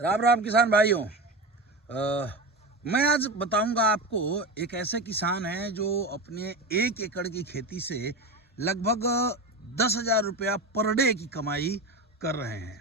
राम राम किसान भाइयों। मैं आज बताऊंगा आपको एक ऐसे किसान हैं जो अपने 1 एकड़ की खेती से लगभग 10,000 रुपया पर डे की कमाई कर रहे हैं।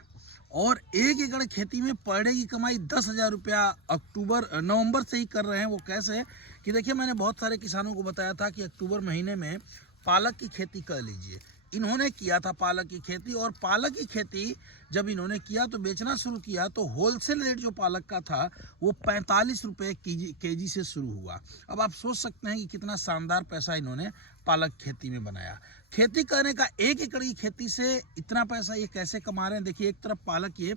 और 1 एकड़ खेती में पर डे की कमाई 10,000 रुपया नवंबर से ही कर रहे हैं। वो कैसे कि देखिए, मैंने बहुत सारे किसानों को बताया था कि अक्टूबर महीने में पालक की खेती कर लीजिए। इन्होंने किया था पालक की खेती, और पालक की खेती जब इन्होंने किया तो बेचना शुरू किया तो होलसेल रेट जो पालक का था वो 45 रुपये केजी से शुरू हुआ। अब आप सोच सकते हैं कि कितना शानदार पैसा इन्होंने पालक खेती में बनाया। खेती करने का 1 एकड़ की खेती से इतना पैसा ये कैसे कमा रहे हैं। देखिए, एक तरफ पालक ये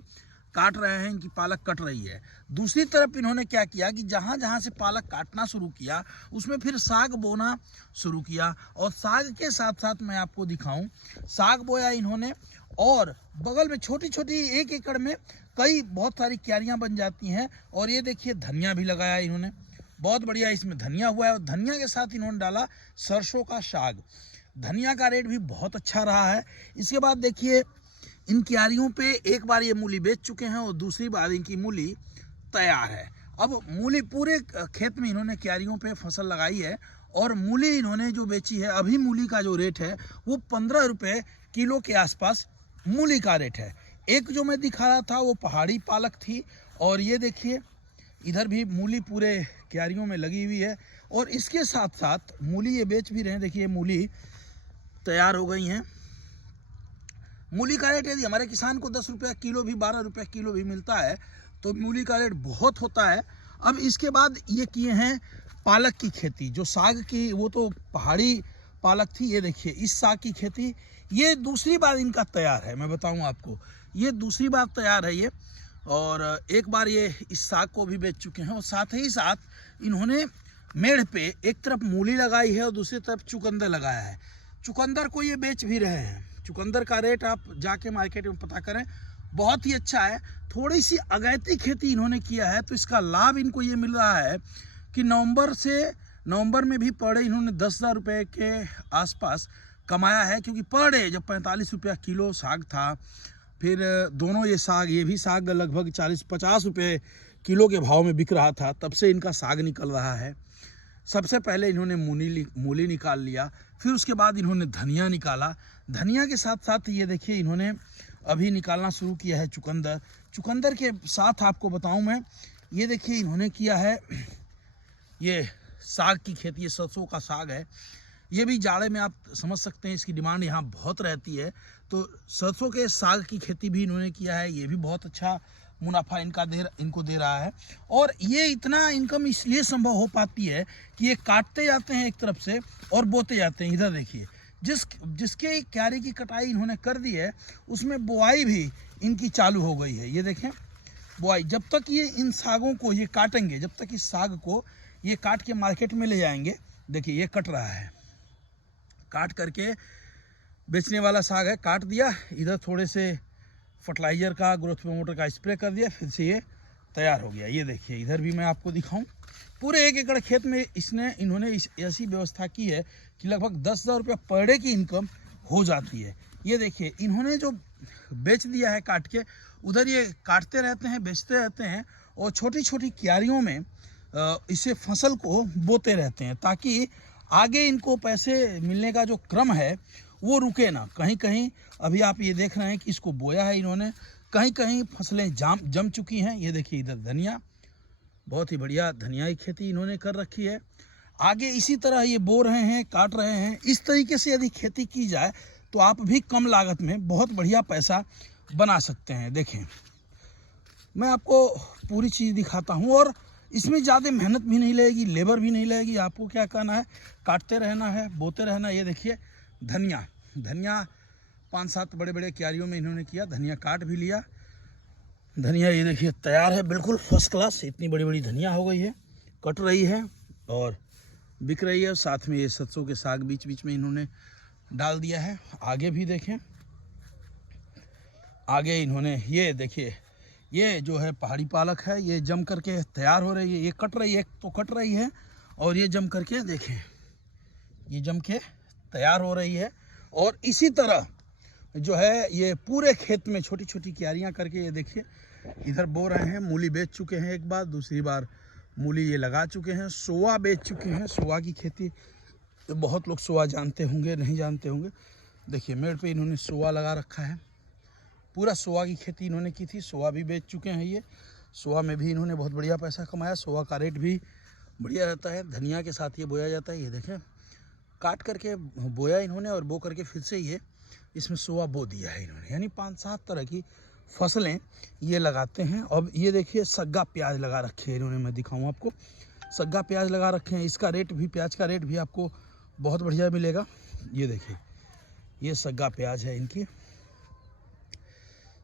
काट रहे हैं, इनकी पालक कट रही है। दूसरी तरफ इन्होंने क्या किया कि जहाँ जहाँ से पालक काटना शुरू किया उसमें फिर साग बोना शुरू किया। और साग के साथ साथ मैं आपको दिखाऊं, साग बोया इन्होंने, और बगल में छोटी छोटी 1 एकड़ में कई बहुत सारी क्यारियाँ बन जाती हैं। और ये देखिए, धनिया भी लगाया इन्होंने, बहुत बढ़िया इसमें धनिया हुआ है। और धनिया के साथ इन्होंने डाला सरसों का साग। धनिया का रेट भी बहुत अच्छा रहा है। इसके बाद देखिए, इन क्यारियों पे एक बार ये मूली बेच चुके हैं और दूसरी बार इनकी मूली तैयार है। अब मूली पूरे खेत में इन्होंने क्यारियों पे फसल लगाई है, और मूली इन्होंने जो बेची है, अभी मूली का जो रेट है वो 15 रुपये किलो के आसपास मूली का रेट है। एक जो मैं दिखा रहा था वो पहाड़ी पालक थी, और ये देखिए इधर भी मूली पूरे क्यारियों में लगी हुई है। और इसके साथ साथ मूली ये बेच भी रहे हैं। देखिए, मूली तैयार हो गई हैं। मूली का रेट यदि हमारे किसान को 10 रुपया किलो भी 12 रुपया किलो भी मिलता है तो मूली का रेट बहुत होता है। अब इसके बाद ये किए हैं पालक की खेती, जो साग की, वो तो पहाड़ी पालक थी। ये देखिए, इस साग की खेती ये दूसरी बार इनका तैयार है। मैं बताऊं आपको, ये दूसरी बार तैयार है ये। और एक बार ये इस साग को भी बेच चुके हैं, और साथ ही साथ इन्होंने मेड़ पे एक तरफ मूली लगाई है और दूसरी तरफ चुकंदर लगाया है। चुकंदर को ये बेच भी रहे हैं। चुकंदर का रेट आप जाके मार्केट में पता करें, बहुत ही अच्छा है। थोड़ी सी अगैती खेती इन्होंने किया है, तो इसका लाभ इनको ये मिल रहा है कि नवंबर में भी पर डे इन्होंने 10,000 रुपये के आसपास कमाया है। क्योंकि पर डे जब 45 रुपया किलो साग था, फिर दोनों ये भी साग लगभग 40-50 रुपये किलो के भाव में बिक रहा था, तब से इनका साग निकल रहा है। सबसे पहले इन्होंने मूली निकाल लिया, फिर उसके बाद इन्होंने धनिया निकाला। धनिया के साथ साथ ये देखिए, इन्होंने अभी निकालना शुरू किया है चुकंदर। चुकंदर के साथ आपको बताऊं मैं, ये देखिए इन्होंने किया है ये साग की खेती। ये सरसों का साग है। ये भी जाड़े में आप समझ सकते हैं, इसकी डिमांड यहाँ बहुत रहती है। तो सरसों के साग की खेती भी इन्होंने किया है। ये भी बहुत अच्छा मुनाफा इनको दे रहा है। और ये इतना इनकम इसलिए संभव हो पाती है कि ये काटते जाते हैं एक तरफ से और बोते जाते हैं। इधर देखिए, जिसके क्यारी की कटाई इन्होंने कर दी है, उसमें बुआई भी इनकी चालू हो गई है। ये देखें, बुआई जब तक ये इन सागों को ये काटेंगे, जब तक इस साग को ये काट के मार्केट में ले जाएंगे। देखिए, ये कट रहा है, काट करके बेचने वाला साग है। काट दिया, इधर थोड़े से फर्टिलाइज़र का, ग्रोथ प्रमोटर का स्प्रे कर दिया, फिर से ये तैयार हो गया। ये देखिए, इधर भी मैं आपको दिखाऊं, पूरे 1 एकड़ खेत में इन्होंने ऐसी व्यवस्था की है कि लगभग 10,000 रुपया पर डे की इनकम हो जाती है। ये देखिए, इन्होंने जो बेच दिया है काट के, उधर ये काटते रहते हैं, बेचते रहते हैं, और छोटी छोटी क्यारियों में इसे फसल को बोते रहते हैं, ताकि आगे इनको पैसे मिलने का जो क्रम है वो रुके ना। कहीं कहीं अभी आप ये देख रहे हैं कि इसको बोया है इन्होंने, कहीं कहीं फसलें जम चुकी हैं। ये देखिए, इधर धनिया, बहुत ही बढ़िया धनिया की खेती इन्होंने कर रखी है। आगे इसी तरह ये बो रहे हैं, काट रहे हैं। इस तरीके से यदि खेती की जाए तो आप भी कम लागत में बहुत बढ़िया पैसा बना सकते हैं। देखें, मैं आपको पूरी चीज़ दिखाता हूँ, और इसमें ज़्यादा मेहनत भी नहीं लगेगी, लेबर भी नहीं लगेगी। आपको क्या करना है, काटते रहना है, बोते रहना है। ये देखिए, धनिया 5-7 बड़े बड़े क्यारियों में इन्होंने किया। धनिया काट भी लिया। धनिया ये देखिए तैयार है, बिल्कुल फर्स्ट क्लास। इतनी बड़ी बड़ी धनिया हो गई है, कट रही है और बिक रही है। साथ में ये सरसों के साग बीच बीच में इन्होंने डाल दिया है। आगे भी देखें, आगे इन्होंने ये देखिए, ये जो है पहाड़ी पालक है, ये जम करके तैयार हो रही है। ये कट रही है, तो कट रही है, और ये जम करके देखें, ये जम के तैयार हो रही है। और इसी तरह जो है ये पूरे खेत में छोटी छोटी क्यारियां करके, ये देखिए इधर बो रहे हैं। मूली बेच चुके हैं एक बार, दूसरी बार मूली ये लगा चुके हैं। सोआ बेच चुके हैं। सोआ की खेती बहुत लोग सोआ जानते होंगे, नहीं जानते होंगे। देखिए मेड़ पे इन्होंने सोआ लगा रखा है। पूरा सोआ की खेती इन्होंने की थी। सोआ भी बेच चुके हैं। ये सोआ में भी इन्होंने बहुत बढ़िया पैसा कमाया। सोआ का रेट भी बढ़िया रहता है। धनिया के साथ ये बोया जाता है। ये देखें काट करके बोया इन्होंने और बो करके फिर से ये इसमें सोआ बो दिया है इन्होंने। यानी 5-7 तरह की फसलें ये लगाते हैं। अब ये देखिए सग्गा प्याज लगा रखे हैं इन्होंने। मैं दिखाऊं आपको, सग्गा प्याज लगा रखे हैं। इसका रेट भी, प्याज का रेट भी आपको बहुत बढ़िया मिलेगा। ये देखिए ये सग्गा प्याज है इनकी।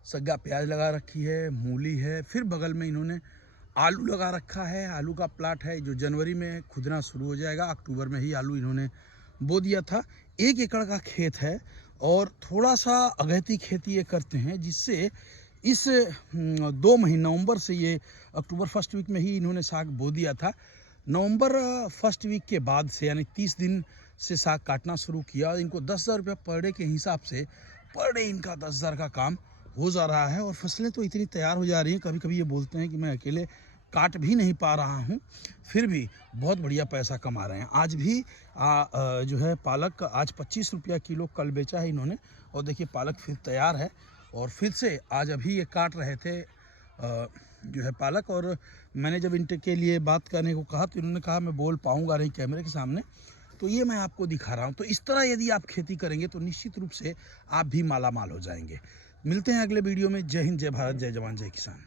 सग्गा प्याज लगा रखी है, मूली है। फिर बगल में इन्होंने आलू लगा रखा है। आलू का प्लाट है जो जनवरी में खुदना शुरू हो जाएगा। अक्टूबर में ही आलू इन्होंने बो दिया था। 1 एकड़ का खेत है और थोड़ा सा अगैती खेती ये करते हैं, जिससे इस 2 महीने नवंबर से, ये अक्टूबर फर्स्ट वीक में ही इन्होंने साग बो दिया था। नवंबर फर्स्ट वीक के बाद से यानी 30 दिन से साग काटना शुरू किया। इनको 10,000 रुपये पर डे के हिसाब से पर डे इनका 10,000 का काम हो जा रहा है। और फसलें तो इतनी तैयार हो जा रही हैं, कभी कभी ये बोलते हैं कि मैं अकेले काट भी नहीं पा रहा हूँ, फिर भी बहुत बढ़िया पैसा कमा रहे हैं। आज भी जो है पालक आज 25 रुपया किलो कल बेचा है इन्होंने। और देखिए पालक फिर तैयार है और फिर से आज अभी ये काट रहे थे जो है पालक। और मैंने जब इनके लिए बात करने को कहा तो इन्होंने कहा मैं बोल पाऊँगा नहीं कैमरे के सामने, तो ये मैं आपको दिखा रहा हूँ। तो इस तरह यदि आप खेती करेंगे तो निश्चित रूप से आप भी माला माल हो जाएंगे। मिलते हैं अगले वीडियो में। जय हिंद, जय भारत, जय जवान, जय किसान।